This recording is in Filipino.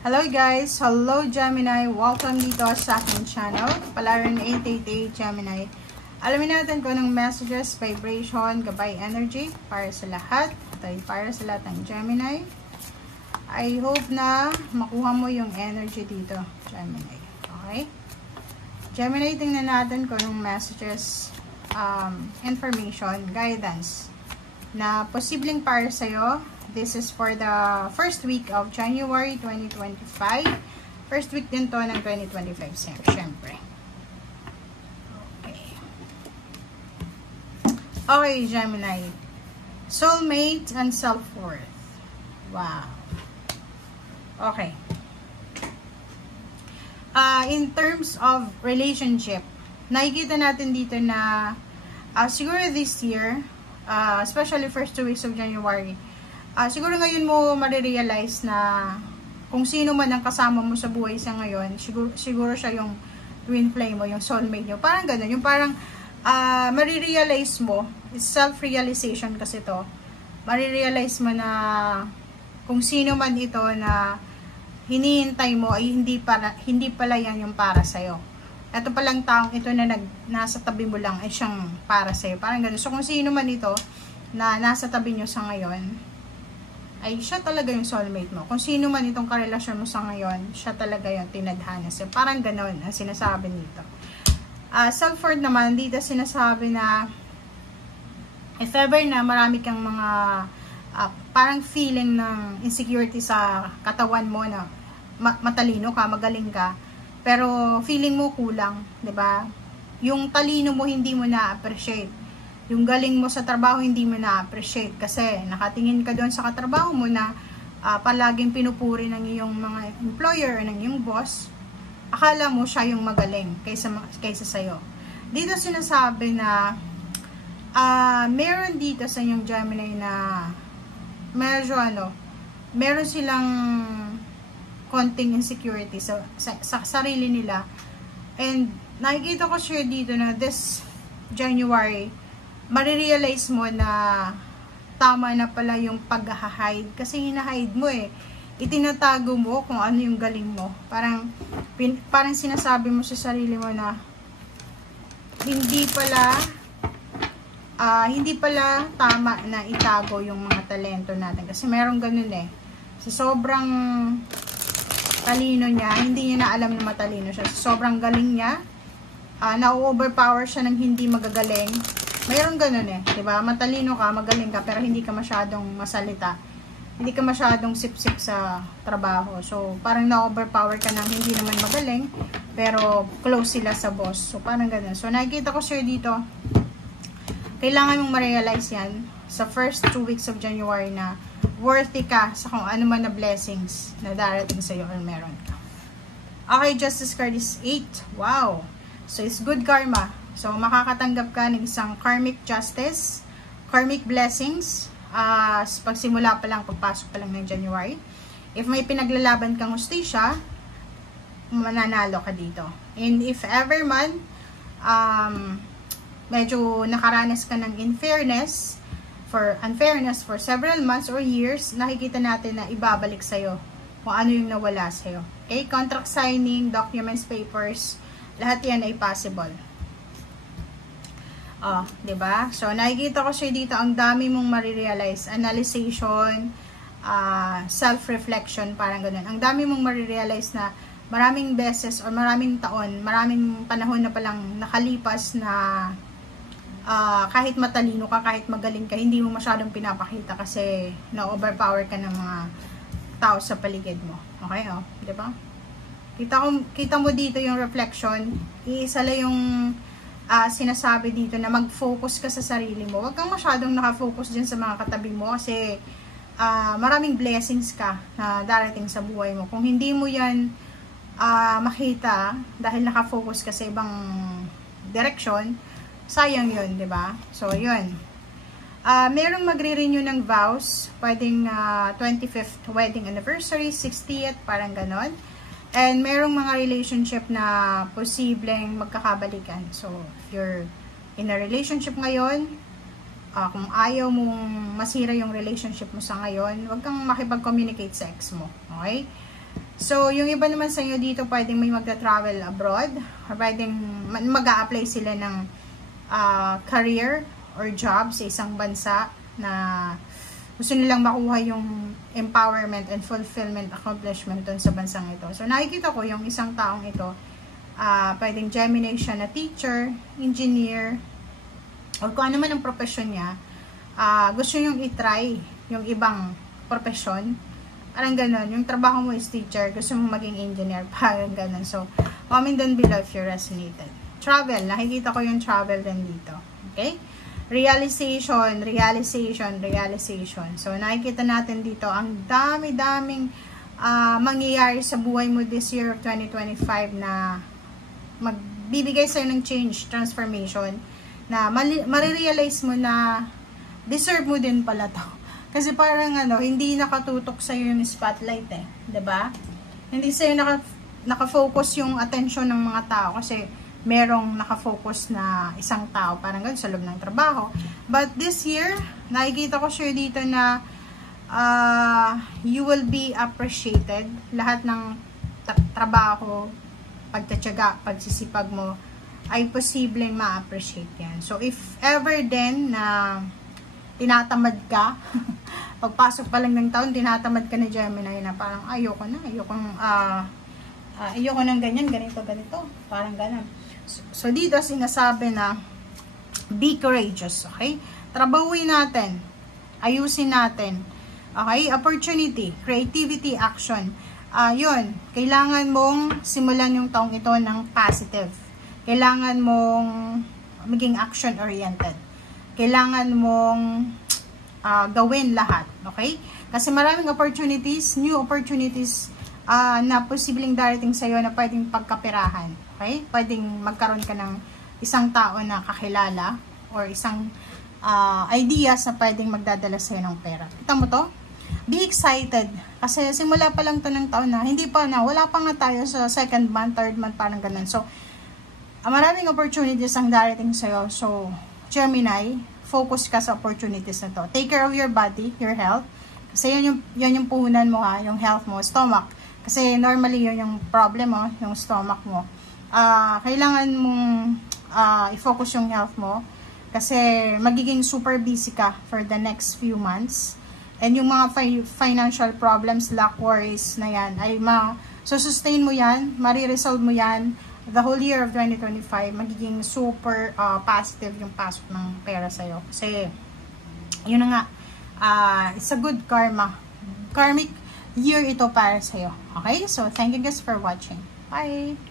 Hello guys! Hello Gemini! Welcome dito sa aking channel, Palarin 888 Gemini. Alamin natin kung anong messages, vibration, gabay energy para sa lahat. Para sa lahat ng Gemini. I hope na makuha mo yung energy dito, Gemini. Okay? Gemini, tingnan natin kung anong messages, information, guidance na posibleng para sa'yo. This is for the first week of January 2025. First week din to ng 2025, syempre. Okay. Okay, Gemini. Soulmate and self-worth. Wow. Okay. In terms of relationship, nakikita natin dito na siguro this year, especially first 2 weeks of January, siguro ngayon mo marirealize na kung sino man ang kasama mo sa buhay sa ngayon, siguro siya yung twin flame mo, yung soulmate nyo. Parang gano'n. Yung parang marirealize mo, it's self-realization kasi to. Marirealize mo na kung sino man ito na hinihintay mo ay hindi pala yan yung para sa'yo. Ito palang taong ito na nasa tabi mo lang ay siyang para sa'yo. Parang gano'n. So kung sino man ito na nasa tabi nyo sa ngayon, ay siya talaga yung soulmate mo. Kung sino man itong karelasyon mo sa ngayon, siya talaga yung tinadhana sa'yo. Parang ganon ang sinasabi nito. Self-worth naman, dito sinasabi na if ever na marami kang mga parang feeling ng insecurity sa katawan mo na matalino ka, magaling ka, pero feeling mo kulang, 'di ba? Yung talino mo hindi mo na-appreciate. Yung galing mo sa trabaho, hindi mo na-appreciate kasi nakatingin ka doon sa katrabaho mo na palaging pinupuri ng iyong mga employer o ng iyong boss. Akala mo siya yung magaling kaysa sa'yo. Dito sinasabi na meron dito sa inyong Gemini na medyo meron silang konting insecurity sa sarili nila. And nakikita ko siya dito na this January, marirealize mo na tama na pala yung pag-hide. Kasi hina-hide mo itinatago mo kung ano yung galing mo. Parang sinasabi mo sa sarili mo na hindi pala tama na itago yung mga talento natin. Kasi merong ganun Sa sobrang talino niya, hindi niya na alam na matalino siya. Sa sobrang galing niya, na-overpower siya ng hindi magagaling. Mayroon ganun diba? Matalino ka, magaling ka, pero hindi ka masyadong masalita. Hindi ka masyadong sip-sip sa trabaho. So, parang na-overpower ka ng hindi naman magaling, pero close sila sa boss. So, parang ganun. So, nakikita ko sir dito, kailangan mong ma-realize yan sa first 2 weeks of January na worthy ka sa kung ano man na blessings na darating sa'yo or meron ka. Okay, Justice card is 8. Wow! So, it's good karma. So, makakatanggap ka ng isang karmic justice, karmic blessings, pagsimula pa lang, pagpasok pa lang ng January. If may pinaglalaban kang hustisya, mananalo ka dito. And if ever man, medyo nakaranas ka ng unfairness for several months or years, nakikita natin na ibabalik sa'yo kung ano yung nawala sa'yo. Okay? Contract signing, documents, papers, lahat yan ay possible. Diba? So, nakikita ko siya dito, ang dami mong marirealize. Analyzation, self-reflection, parang ganun. Ang dami mong marirealize na maraming beses or maraming taon, maraming panahon na palang nakalipas na kahit matalino ka, kahit magaling ka, hindi mo masyadong pinapakita kasi na-overpower ka ng mga tao sa paligid mo. Okay, diba? Kita mo dito yung reflection. Iisa lang yung sinasabi dito na mag-focus ka sa sarili mo. Huwag kang masyadong nakafocus dyan sa mga katabi mo kasi maraming blessings ka na darating sa buhay mo. Kung hindi mo yan makita dahil nakafocus ka sa ibang direction, sayang yun, di ba? So, yun. Merong magre-renew ng vows, pwedeng 25th wedding anniversary, 60th, parang ganon. And merong mga relationship na posibleng magkakabalikan. So, if you're in a relationship ngayon, kung ayaw mong masira yung relationship mo sa ngayon, huwag kang makipag-communicate sa ex mo. Okay? So, yung iba naman sa inyo dito, pwedeng may magta-travel abroad, or pwedeng mag-a-apply sila ng career or job sa isang bansa na gusto nilang makuha yung empowerment and fulfillment accomplishment dun sa bansang ito. So, nakikita ko yung isang taong ito, pwedeng Gemini siya na teacher, engineer, or kung ano man ang profession niya, gusto yung i-try yung ibang profession. Parang ganun. Yung trabaho mo is teacher, gusto mo maging engineer, parang ganun. So, comment down below if you resonated. Travel. Nakikita ko yung travel din dito. Okay? Realization, realization, realization. So, nakikita natin dito, ang dami-daming mangyayari sa buhay mo this year of 2025 na magbibigay sa'yo ng change, transformation, na marirealize mo na deserve mo din pala to. Kasi parang hindi nakatutok sa yung spotlight eh, 'di ba? Hindi sa'yo naka-focus yung attention ng mga tao kasi merong naka-focus na isang tao parang ganun sa loob ng trabaho. But this year, nakikita ko siya dito na you will be appreciated. Lahat ng trabaho, pagtatyaga, pagsisipag mo ay posibleng ma-appreciate yan. So if ever din na tinatamad ka, pagpasok pa lang ng taon, tinatamad ka na Gemini na parang ayoko ng ganyan, ganito, parang ganun. So dito sinasabi na be courageous, okay? Trabahuin natin, ayusin natin, okay? Opportunity, creativity, action. Yun, kailangan mong simulan yung taong ito ng positive. Kailangan mong maging action-oriented. Kailangan mong gawin lahat, okay? Kasi maraming opportunities, new opportunities na posibleng darating sa'yo na pwedeng pagkapirahan, okay? Pwedeng magkaroon ka ng isang tao na kakilala or isang ideas na pwedeng magdadala sa'yo ng pera. Kita mo to? Be excited. Kasi simula pa lang to ng taon na, wala pa nga tayo sa second month, third month, parang ganun. So, maraming opportunities ang darating sa'yo. So, Gemini, focus ka sa opportunities na to. Take care of your body, your health. Kasi yun yung puhunan mo yung health mo, stomach. Kasi normally yun yung problem mo, yung stomach mo. Kailangan mong i-focus yung health mo. Kasi magiging super busy ka for the next few months. And yung mga financial problems, lack, worries na yan, ay sustain mo yan, mariresolve mo yan. The whole year of 2025, magiging super positive yung pasok ng pera sa'yo. Kasi, yun na nga, it's a good karmic year ito para sa'yo. Okay? So, thank you guys for watching. Bye!